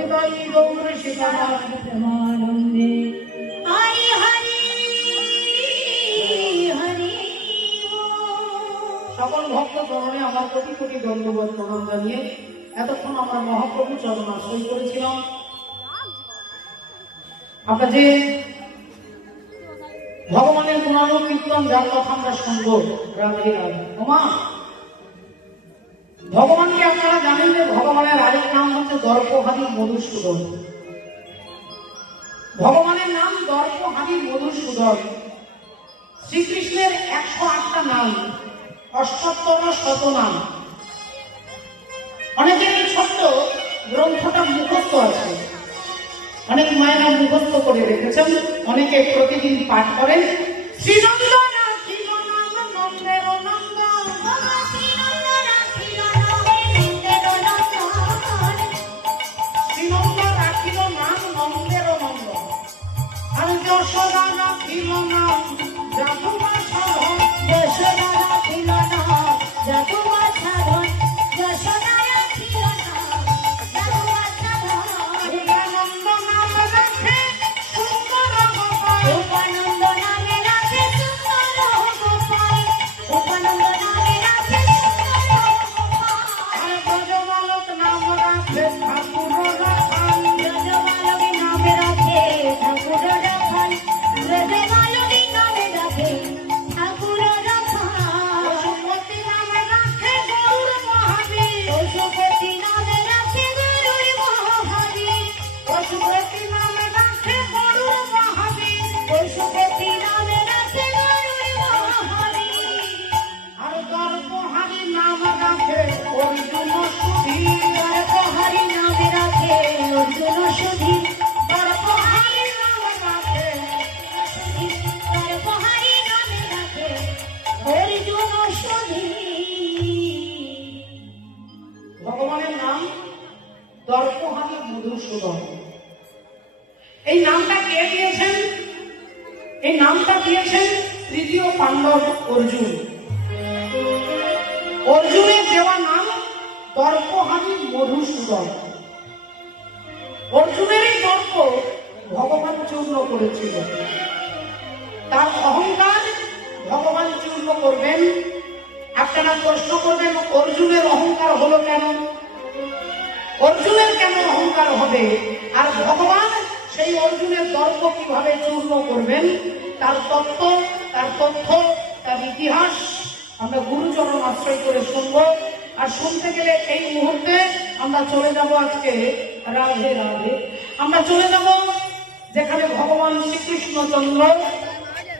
নিতাই গৌর সীতানন্দে। হরি হরি হরি। সকল ভক্ত চরণে আমার কোটি কোটি দণ্ডবোধ প্রণাম জানিয়ে এতক্ষণ আমরা মহাপ্রভু চরণ আশ্রয় করেছিলাম। আমরা যে ভগবানের গুণানুগ কীর্তন যার কথা আমরা শুনব, রাধে রাধে। ওমা, ভগবানকে আপনারা জানেন যে ভগবানের আরেক নাম হচ্ছে দর্পহারি মধুসূদন। ভগবানের নাম দর্পহারি মধুসূদন। শ্রীকৃষ্ণের 108টা নাম, 78 শতনাম। অনেকের এই ছোট্ট গ্রন্থটা মুখস্থ আছে, অনেক মায়েরা মুখস্থ করে রেখেছেন, অনেকে প্রতিদিন পাঠ করেন। শ্রীনন্দন রাখিল নাম নন্দের নন্দন, শ্রীনন্দন রাখিল নন্দের নন্দন, শ্রীনন্দন রাখিল নাম নন্দের নন্দন। আর যশোদা রাখিল নাম যাদুমা সাধন, যশোদা রাখিল নাম যাদুমা সাধন, যশোদা রাখিল নাম যাদুমা সাধন। উপানন্দ নাম রাখে সুন্দর গোপাল, উপানন্দ নামে রাখে সুন্দর গোপাল, উপানন্দ নামে রাখে সুন্দর গোপাল। আর ব্রজবালক নাম রাখে ঠাকুর রাখাল, ব্রজবালক নামে রাখে ঠাকুর রাখাল, ব্রজবালক নামে রাখে ঠাকুর রাখাল। পশুপতি নামে রাখে গরুর মহাবীর, পশুপতি নামে রাখে গরুর মহাবীর, পশুপতি নামে রাখে গরুর মহাবীর। পশুপতি নামে রাখে গরুর মহাবীর। আর দর্পহারি নাম রাখে অর্জুন সুধীর, দর্পহারি নামে রাখে অর্জুন সুধীর, দর্পহারি নাম রাখে দর্পহারি নামে রাখে অর্জুন সুধীর। ভগবানের নাম দর্পহারি মধুসূদন। এই নামটা কে দিয়েছেন? এই নামটা দিয়েছেন তৃতীয় পাণ্ডব অর্জুন। অর্জুনের দেওয়া নাম দর্পহারি মধুসূদন। অর্জুনের এই দর্প ভগবান চূর্ণ করেছিল, তার অহংকার ভগবান চূর্ণ করবেন। আপনারা প্রশ্ন করবেন অর্জুনের অহংকার হলো কেন? অর্জুনের কেন অহংকার হবে? আর ভগবান সেই অর্জুনের দর্প কিভাবে চূর্ণ করবেন? তার তত্ত্ব, তার তথ্য, তার ইতিহাস আমরা গুরুচরণ আশ্রয় করে শুনব। আর শুনতে গেলে এই মুহূর্তে আমরা চলে যাব আজকে রাধে রাধে। আমরা চলে যাব যেখানে ভগবান শ্রীকৃষ্ণচন্দ্র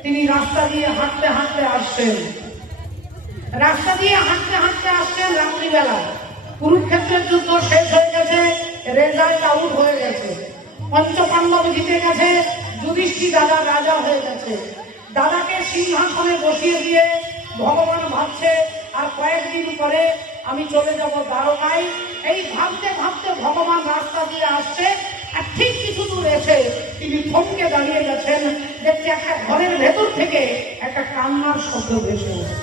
তিনি রাস্তা দিয়ে হাঁটতে হাঁটতে আসছেন। রাস্তা দিয়ে হাঁটতে হাঁটতে আসছেন রাত্রিবেলা। কুরুক্ষেত্রের যুদ্ধ শেষ হয়ে গেছে, রেজাল্ট আউট হয়ে গেছে, পঞ্চপাণ্ডব জিতে গেছে, যুধিষ্ঠির দাদা রাজা হয়ে গেছে। দাদাকে সিংহাসনে বসিয়ে দিয়ে ভগবান ভাবছে আর কয়েকদিন পরে আমি চলে যাব দ্বারকায়। এই ভাবতে ভাবতে ভগবান রাস্তা দিয়ে আসছে, আর ঠিক কিছু দূর এসে তিনি থমকে দাঁড়িয়ে গেছেন। দেখছে একটা ঘরের ভেতর থেকে একটা কান্নার শব্দ ভেসে আসছে,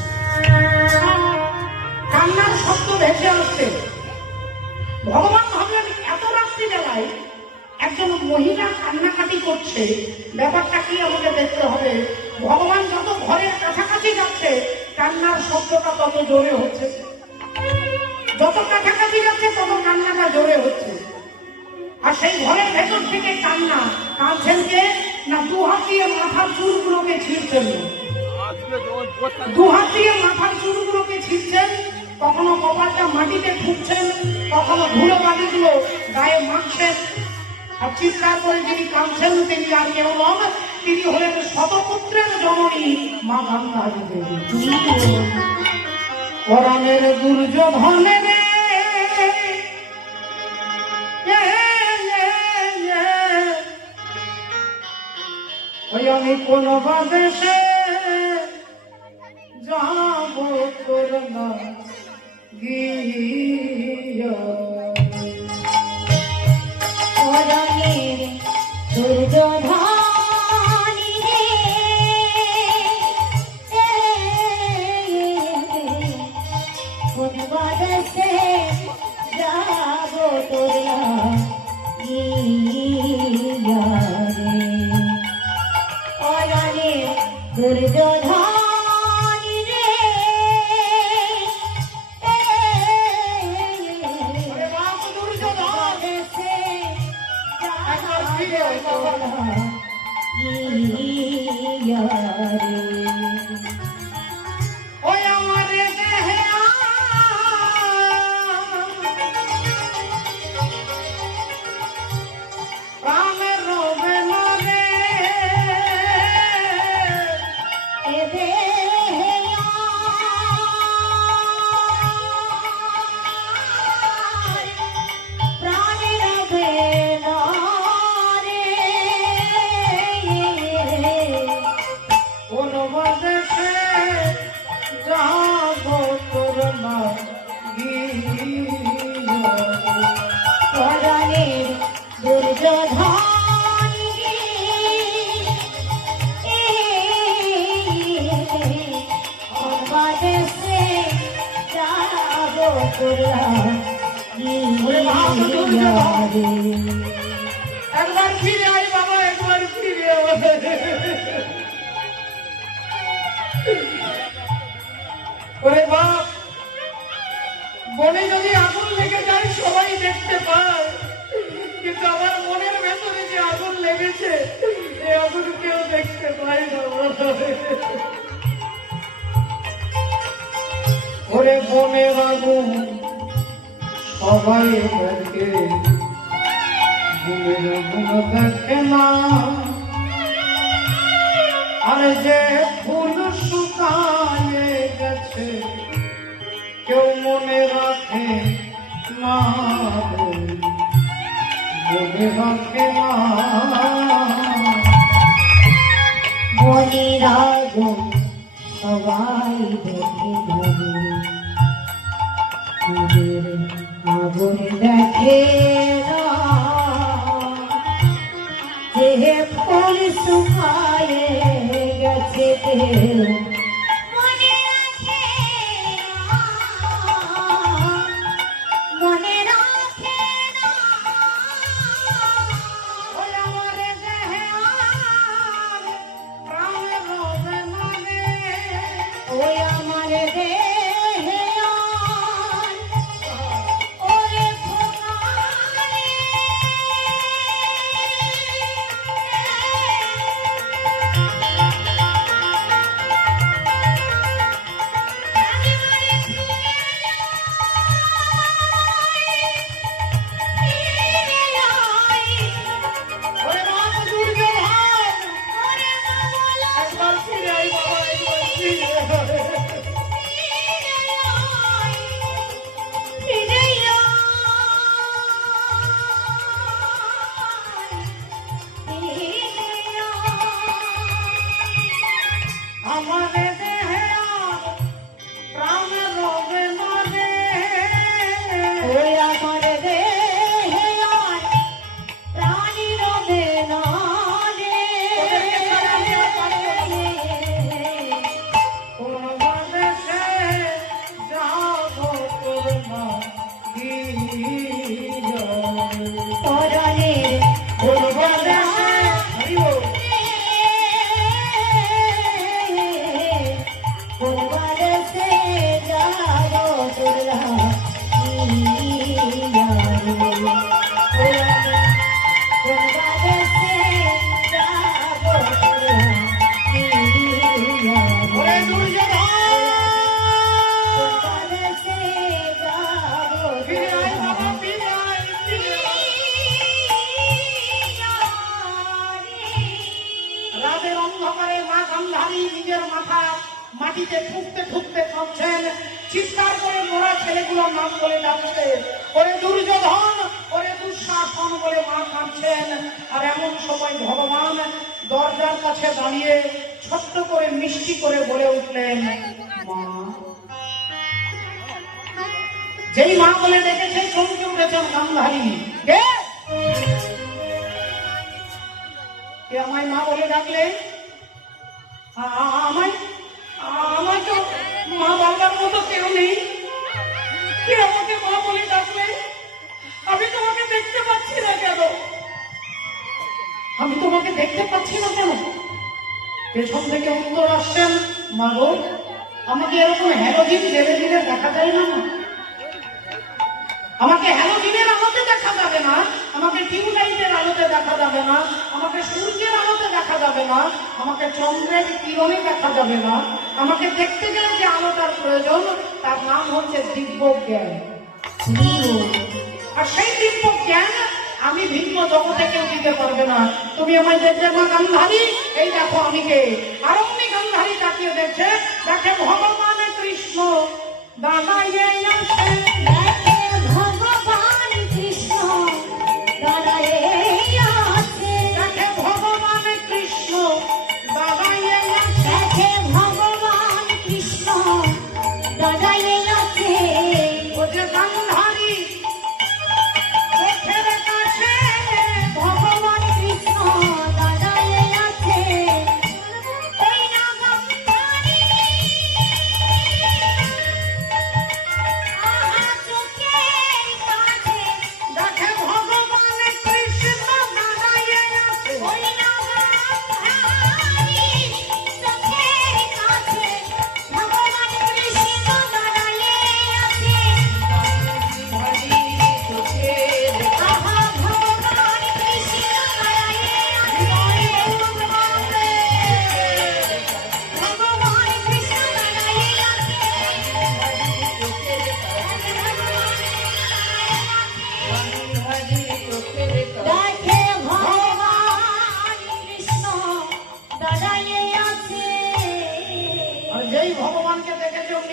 কান্নার শব্দ ভেসে আসছে। ভগবান ভাবলেন এত রাত্রিবেলায় একজন মহিলা কান্নাকাটি করছে, ব্যাপারটা কি আমাকে দেখতে হবে। ভগবান যত ঘরের কাছাকাছি যাচ্ছে কান্নার শব্দটা তত জোরে হচ্ছে, যত কাছাকাছি যাচ্ছে তত কান্নাটা জোরে হচ্ছে। আর সেই ঘরের ভেতর থেকে কান্না কাঁদছেন কে না, দুহাত দিয়ে মাথার চুলগুলোকে ছিঁড়ছেন, দুহাত দিয়ে মাথার চুলগুলোকে ছিঁড়ছেন, কখনো কপালটা মাটিতে ঠুকছেন, কখনো ধুলো বালিগুলো গায়ে মাখছেন। আর চিৎকার করে যিনি কাঁদছেন তিনি আর কেউ নন, তিনি হলেন শতপুত্রের জননী মা গান্ধারী দেবী। পরাণের দুর্যোধনের ওই আমি কোন বাদেশে যাব তোর না গিয়া। পরাণের দুর্যোধনী রে, কোন বাদেশে যাব তোর তোরা একবার ফিরে আয় বাবা, একবার ফিরে আয়। ওরে বাপ, বনে যদি আগুন লেগে যায় সবাই দেখতে পায়, কিন্তু আমার মনের ভেতরে যে আগুন লেগেছে এই আগুন কেউ দেখতে পায় না। ওরে বনের আগুন সবাই দেখে, বনের আগুন দেখে না। আর যে ফুল শুকায়ে গেছে কেউ মনে রাখে না, মনে রাখে না। মনের আগুন সবাই দেখে মনের আগুন দেখে না, যে ফুল শুকায়ে গেছে মনে রাখে না, মনে রাখে না। ওই আমার দেহে আর প্রাণ রবে মানে, ওই আমার দেহে আর ওরে ভোগারে, ওরে বাপ দুর্গে ভাই, একবার ফিরে আয় বাবা, একবার ফিরে আয়। আমার দেহে আর প্রাণ রবে মানে, ওই আমার দেহে আর প্রাণী রবে না রে। কোন বাদেশে যাবো তোর মা গিয়ে, পরাণের কোন বাদেশে হরিও কোন বাদেশে যাবো তোরা কোন বাদেশে যাবো তোরা ওরে দুর্গে ভাই, কোন বাদেশে যাবো ফিরে আয় বাবা, ফিরে আয়, ফিরে আয়। রাতের অন্ধকারে মা গান্ধারী নিজের মাথা মাটিতে ঠুকতে ঠুকতে কাঁদছেন, চিৎকার করে মোরা ছেলেগুলোর নাম বলে ডাকছে, ওরে দুর্যোধন, ওরে দুঃশাসন বলে মা কাঁদছেন। আর এমন সময় ভগবান দরজার কাছে দাঁড়িয়ে ছোট্ট করে মিষ্টি করে বলে উঠলেন, মা। যেই মা বলে ডেকেছে চমকে উঠেছেন গান্ধারী। কে? কে আমায় মা বলে ডাকলে? আমায় আমার তো মা বাবার মতো কেউ নেই, কে আমাকে মা বলে ডাকলে? আমি তোমাকে দেখতে পাচ্ছি না কেন? আমি তোমাকে দেখতে পাচ্ছি না কেন? পেছন থেকে উত্তর আসছেন, মা গো, আমাকে এরকম হ্যালোজিন জেলে দিলে দেখা যায় না মা। আমাকে হ্যালোজিনের আলোতে দেখা যাবে না, আমাকে টিউবলাইটের আলোতে দেখা যাবে না, আমাকে সূর্যের আলোতে দেখা যাবে না, আমাকে চন্দ্রের কিরণে দেখা যাবে না। আমাকে দেখতে গেলে যে আলোটার প্রয়োজন তার নাম হচ্ছে দিব্য জ্ঞান। আর সেই দিব্য জ্ঞান আমি ভিন্ন জগতে কেউ দিতে পারবে না। তুমি আমায় দেখবে মা গান্ধারী, এই দেখো আমি কে। আর অমনি গান্ধারী তাকিয়ে দেখছে, দেখে ভগবান কৃষ্ণ দাঁড়াইয়ে আছে। দেখে ভগবান কৃষ্ণ দাঁড়ায়ে আছে, দেখে ভগবান কৃষ্ণ দাঁড়াইয়ে আছে। দেখে ভগবান কৃষ্ণ দাঁড়ায়ে আছে। ও যে গান্ধারী চোখের কাছে ভগবান কৃষ্ণ দাঁড়ায়ে আছে, এই না গান্ধারী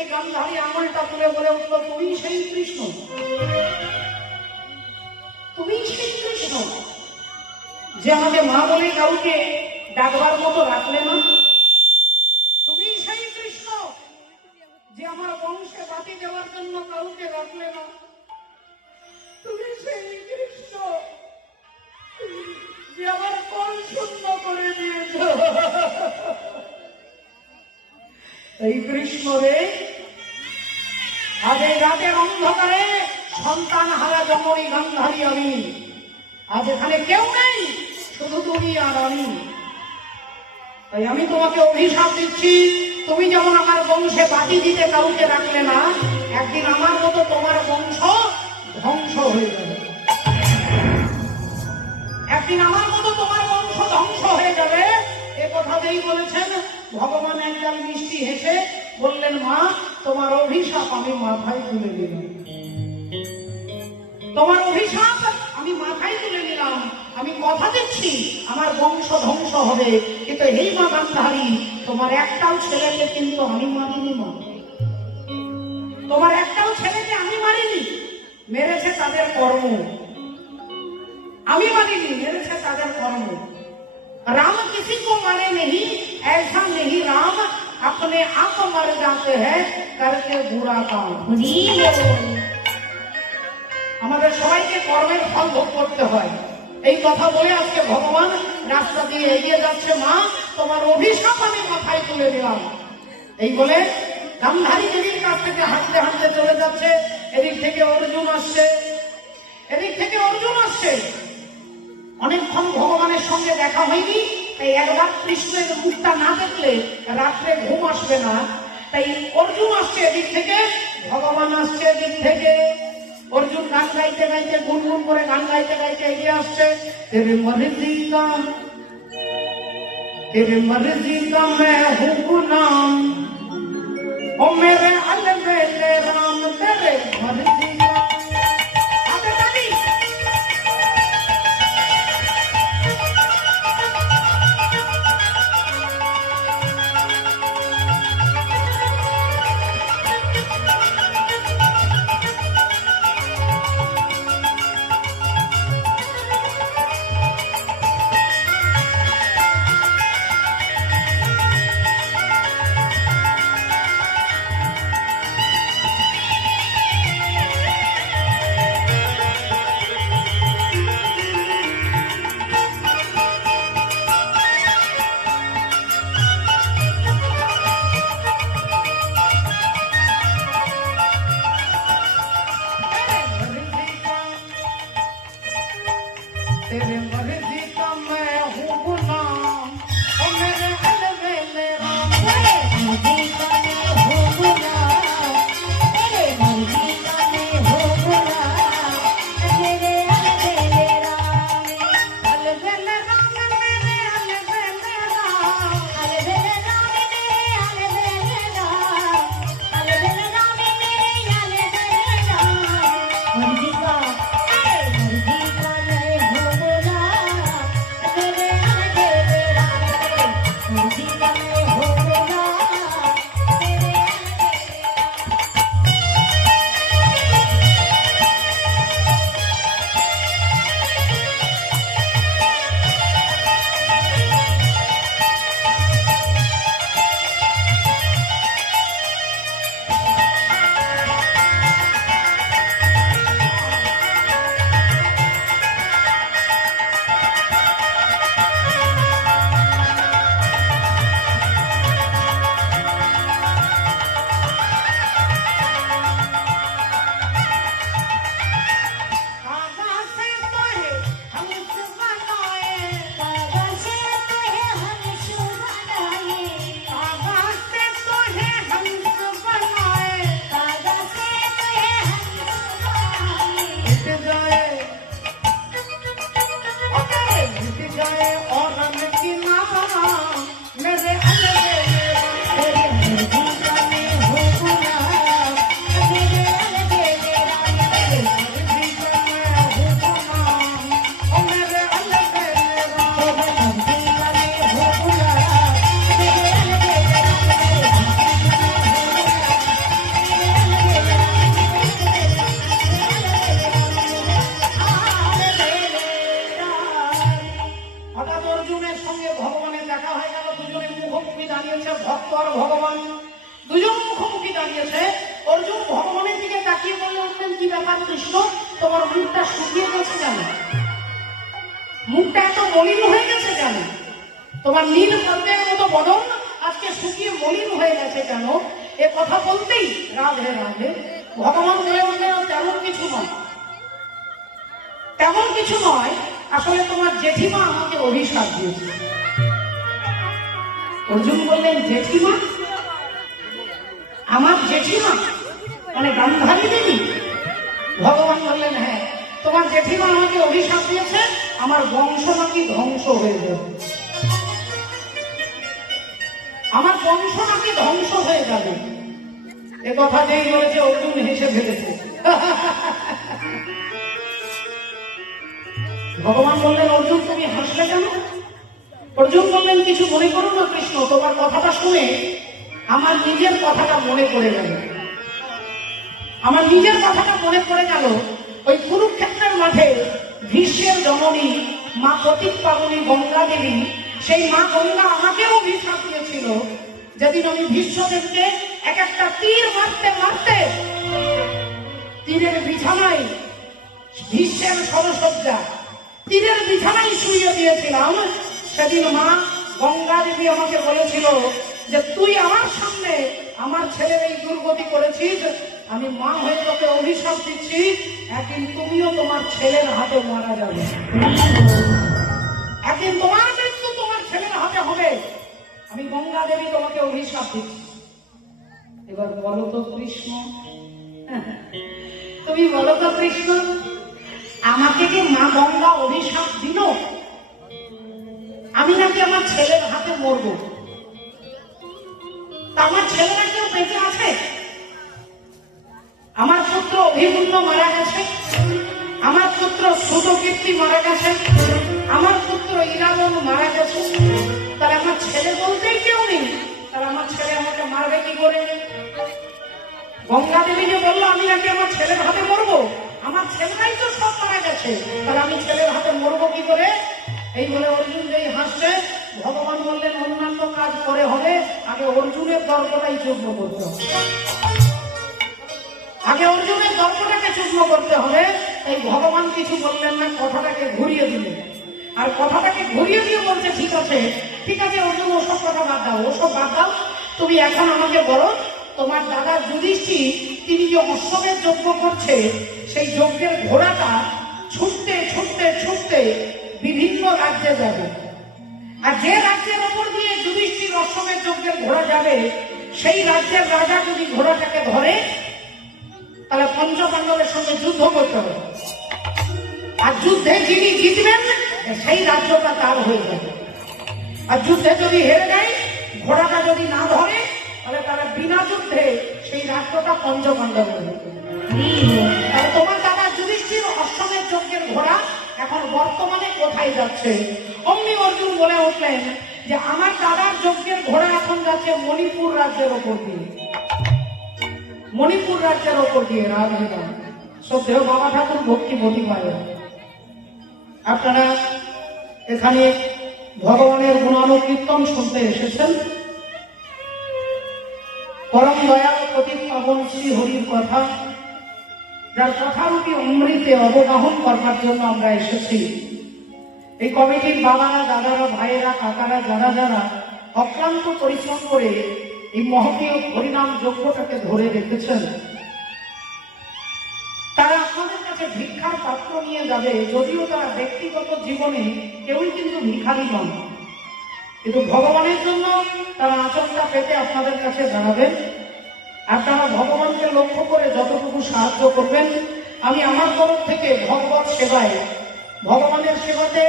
সেই গান্ধারী আঙুলটা তুলে বলে উঠলো, তুমি সেই কৃষ্ণ, তুমি সেই কৃষ্ণ যে আমাকে মা বলে কাউকে ডাকবার মতো রাখলে না। তুমি সেই কৃষ্ণ যে আমার বংশে বাতি দেওয়ার জন্য কাউকে রাখলে না। তুমি সেই কৃষ্ণ যে আমার কল শূন্য করে দিয়েছ। এই কৃষ্ণ রে, আজ এই রাতের অন্ধকারে সন্তান হারা জননী গান্ধারী আমি, আজ এখানে কেউ নেই, শুধু তুমি আর আমি। তাই আমি তোমাকে অভিশাপ দিচ্ছি, তুমি যেমন আমার বংশে বাতি দিতে কাউকে রাখলে না, একদিন আমার মতো তোমার বংশ ধ্বংস হয়ে যাবে। একদিন আমার মতো তোমার বংশ ধ্বংস হয়ে যাবে। এ কথা যেই বলেছেন, ভগবান একজন মিষ্টি হেসে বললেন, মা তোমার অভিশাপ আমি মাথায় তুলে দিলাম, তোমার অভিশাপ আমি মাথায় তুলে নিলাম। আমি কথা দিচ্ছি আমার বংশ ধ্বংস হবে, কিন্তু এই মা গান্ধারী, তোমার একটাও ছেলেকে কিন্তু আমি মারিনি মা, তোমার একটাও ছেলেকে আমি মারিনি, মেরেছে তাদের কর্ম, আমি মারিনি, মেরেছে তাদের কর্ম। राम किसी को मारे नहीं, ऐसा नहीं राम अपने आप मर जाते हैं करके बुरा काम। আমাদের সবাইকে কর্মের ফল ভোগ করতে হয়। এই কথা বলে আজকে ভগবান রাস্তা দিয়ে এগিয়ে যাচ্ছে, মা তোমার অভিশাপ আমি মাথায় তুলে দিলাম। এই বলে গান্ধারী দেবীর কাছ থেকে হাঁটতে হাঁটতে চলে যাচ্ছে। এদিক থেকে অর্জুন আসছে, এদিক থেকে অর্জুন আসছে। অনেকক্ষণ ভগবানের সঙ্গে দেখা হয়নি, তাই একবার কৃষ্ণের মুখটা না দেখলে রাত্রে ঘুম আসবে না। তাই অর্জুন আসছে এদিক থেকে, ভগবান আসছে এদিক থেকে। অর্জুন গান গাইতে গাইতে, গুনগুন করে গান গাইতে গাইতে এগিয়ে আসছে। তেরে মর্জি কা मैं हूँ गुलाम, ओ मेरे अलबेले राम तेरे मर्जी का। आगे बढ़ी অর্জুন ভগবানের দিকে তাকিয়ে বলে উঠলেন, কি ব্যাপার কৃষ্ণ, তোমার মুখটা শুকিয়ে গেছে কেন? মুখটা এত মলিন হয়ে গেছে কেন? তোমার নীল পদ্মের মতো বদন আজকে শুকিয়ে মলিন হয়ে গেছে কেন? এ কথা বলতেই রাধে রাধে ভগবান বলে উঠলেন, তেমন কিছু নয়, তেমন কিছু নয়, আসলে তোমার জেঠিমা আমাকে অভিশাপ দিয়েছে। অর্জুন বললেন, জেঠিমা? আমার জেঠিমা মানে গান্ধারী দেবী? ভগবান বললেন, হ্যাঁ, তোমার জেঠিমা আমাকে অভিশাপ দিয়েছে, আমার বংশ নাকি ধ্বংস হয়ে যাবে, আমার বংশ নাকি ধ্বংস হয়ে যাবে। এ কথা যেই বলেছে অর্জুন হেসে ফেলেছে। ভগবান বললেন, অর্জুন তুমি হাসলে কেন? অর্জুন বললেন, কিছু মনে করো না কৃষ্ণ, তোমার কথাটা শুনে আমার নিজের কথাটা মনে পড়ে গেল, আমার নিজের কথাটা মনে পড়ে গেল। ওই কুরুক্ষেত্রের মাঠে ভীষ্মের জননী মা পতিত পাবনী গঙ্গা দেবী, সেই মা গঙ্গা আমাকেও অভিশাপ দিয়েছিল। যেদিন আমি ভীষ্মদেবকে এক একটা তীর মারতে মারতে তীরের বিছানায়, ভীষ্মের সরসজ্জা তীরের বিছানায় শুইয়ে দিয়েছিলাম, সেদিন মা গঙ্গা দেবী আমাকে বলেছিল যে তুই আমার সামনে আমার ছেলের এই দুর্গতি করেছিস, আমি মা হয়ে তোকে অভিশাপ দিচ্ছি, একদিন তুমিও তোমার ছেলের হাতে মারা যাবে, একদিন তোমার মৃত্যু তোমার ছেলের হাতে হবে, আমি গঙ্গা দেবী তোমাকে অভিশাপ দিচ্ছি। এবার বলো তো কৃষ্ণ, তুমি বলো তো কৃষ্ণ, আমাকে কি মা গঙ্গা অভিশাপ দিল? আমি নাকি আমার ছেলের হাতে মরবো? তা আমার ছেলেরা কেউ বেঁচে আছে? আমার পুত্র অভিমন্যু মারা গেছে, আমার পুত্র সুতকীর্তি মারা গেছে, আমার পুত্র ইরাবণ মারা গেছে, তাহলে আমার ছেলে বলতেই কেউ নেই, তাহলে আমার ছেলে আমাকে মারবে কি করে? গঙ্গা দেবী যে বললো আমি নাকি আমার ছেলের হাতে মরবো, আমার ছেলেরাই তো সব মারা গেছে, তাহলে আমি ছেলের হাতে মরবো কি করে? এই বলে অর্জুন যেই হাসছে, ভগবান বললেন, অন্যান্য কাজ করে হবে, আগে অর্জুনের দর্পটাই চূর্ণ করতে হবে, আগে অর্জুনের দর্পটাকে চূর্ণ করতে হবে। এই ভগবান কিছু বললেন না, কথাটাকে ঘুরিয়ে দিলেন, আর কথাটাকে ঘুরিয়ে দিয়ে বলছে, ঠিক আছে ঠিক আছে অর্জুন, ওসব কথা বাদ দাও, ওসব বাদ দাও, তুমি এখন আমাকে বলো, তোমার দাদা যুধিষ্ঠির তিনি যে অশ্বমেধ যজ্ঞ করছে, সেই যজ্ঞের ঘোড়াটা ছুটতে ছুটতে ছুটতে বিভিন্ন রাজ্যে যাবে, আর যে রাজ্যের ওপর দিয়ে যুধিষ্ঠির অশ্বমেধ যজ্ঞের ঘোড়া যাবে, সেই রাজ্যের রাজা যদি ঘোড়াটাকে ধরে, তাহলে পঞ্চপাণ্ডবের সঙ্গে যুদ্ধ করতে হবে, আর যুদ্ধে যিনি জিতবেন সেই রাজ্যটা তার হয়ে যাবে, আর যুদ্ধে যদি হেরে যায়, ঘোড়াটা যদি না ধরে, তাহলে তারা বিনা যুদ্ধে সেই রাজ্যটা পঞ্চপাণ্ডব হয়ে যাবে। আর তোমার দাদা যুধিষ্ঠির অশ্বমেধ যজ্ঞের ঘোড়া এখন বর্তমানে কোথায় যাচ্ছে? অমনি অর্জুন বলে উঠলেন যে আমার দাদার যজ্ঞের ঘোড়া এখন যাচ্ছে মণিপুর রাজ্যের ওপর দিয়ে, মণিপুর রাজ্যের ওপর দিয়ে। রাধে শ্রদ্ধেয় বাবা ঠাকুর ভক্তি প্রতিভায় আপনারা এখানে ভগবানের গুণানুকীর্তন শুনতে এসেছেন। পরম দয়াল পতিত পাবন শ্রী হরির কথা, যার কথারূপী অমৃতে অবগাহন করবার জন্য আমরা এসেছি। এই কমিটির বাবারা, দাদারা, ভাইয়েরা, কাকারা, যারা যারা অক্লান্ত পরিশ্রম করে এই মহতীয় হরিনাম যজ্ঞটাকে ধরে রেখেছেন, তারা আপনাদের কাছে ভিক্ষার পাত্র নিয়ে যাবে, যদিও তারা ব্যক্তিগত জীবনে কেউই কিন্তু ভিখারি নন, কিন্তু ভগবানের জন্য তারা আচরণটা পেতে আপনাদের কাছে দাঁড়াবেন। আপনারা ভগবানকে লক্ষ্য করে যতটুকু সাহায্য করবেন, আমি আমার তরফ থেকে ভগবত সেবায়, ভগবানের সেবাতে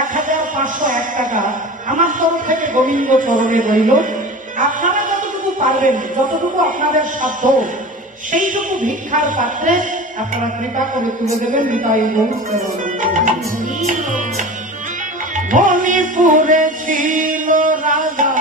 1501 টাকা আমার তরফ থেকে গোবিন্দ চরণে রইল। আপনারা যতটুকু পারবেন, যতটুকু আপনাদের সাধ্য, সেইটুকু ভিক্ষার পাত্রে আপনারা কৃপা করে তুলে দেবেন। নিতাই গৌর মণিপুরে ছিল রাজা